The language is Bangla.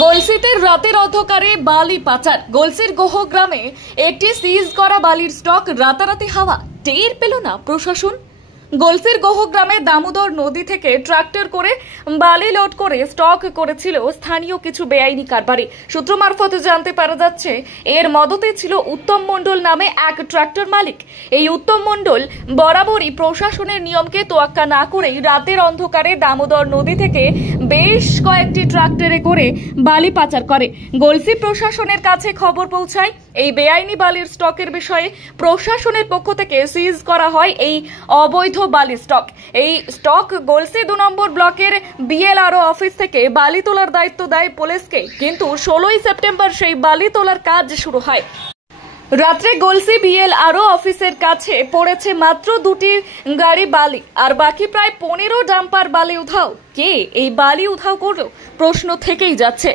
গলসিতে রাতের অন্ধকারে বালি পাচার। গলসির গোহ গ্রামে একটি সিজ করা বালির স্টক রাতারাতি হাওয়া, টের পেল না প্রশাসন। গলসির গোহ গ্রামে দামোদর নদী থেকে ট্রাক্টর করে বালি লোড করে স্টক করেছিল স্থানীয় কিছু বেআইনি কারবারি। সূত্র মারফত জানতে পারা যাচ্ছে, এর মদতে ছিল উত্তম মণ্ডল নামে এক ট্রাক্টর মালিক। এই উত্তম মণ্ডল বরাবরই প্রশাসনের নিয়মকে তোয়াক্কা না করেই রাতের অন্ধকারে দামোদর নদী থেকে বেশ কয়েকটি ট্রাক্টরে করে বালি পাচার করে। গলসি প্রশাসনের কাছে খবর পৌঁছায়। এই বেআইনি বালির স্টকের বিষয়ে প্রশাসনের পক্ষ থেকে সিজ করা হয় এই অবৈধ বালি স্টক। এই স্টক গলসি 2 নম্বর ব্লকের বিএলআরও অফিস থেকে বালি তোলার দায়িত্ব দেয় পুলিশকে, কিন্তু 16 সেপ্টেম্বর সেই বালি তোলার কাজ শুরু হয়। রাত্রে গলসি বিএলআরও অফিসের কাছে পড়েছে মাত্র 2টি গাড়ি বালি, আর বাকি প্রায় 15 ডাম্পার বালি উধাও। কে এই বালি উধাও করলো, প্রশ্ন থেকেই যাচ্ছে।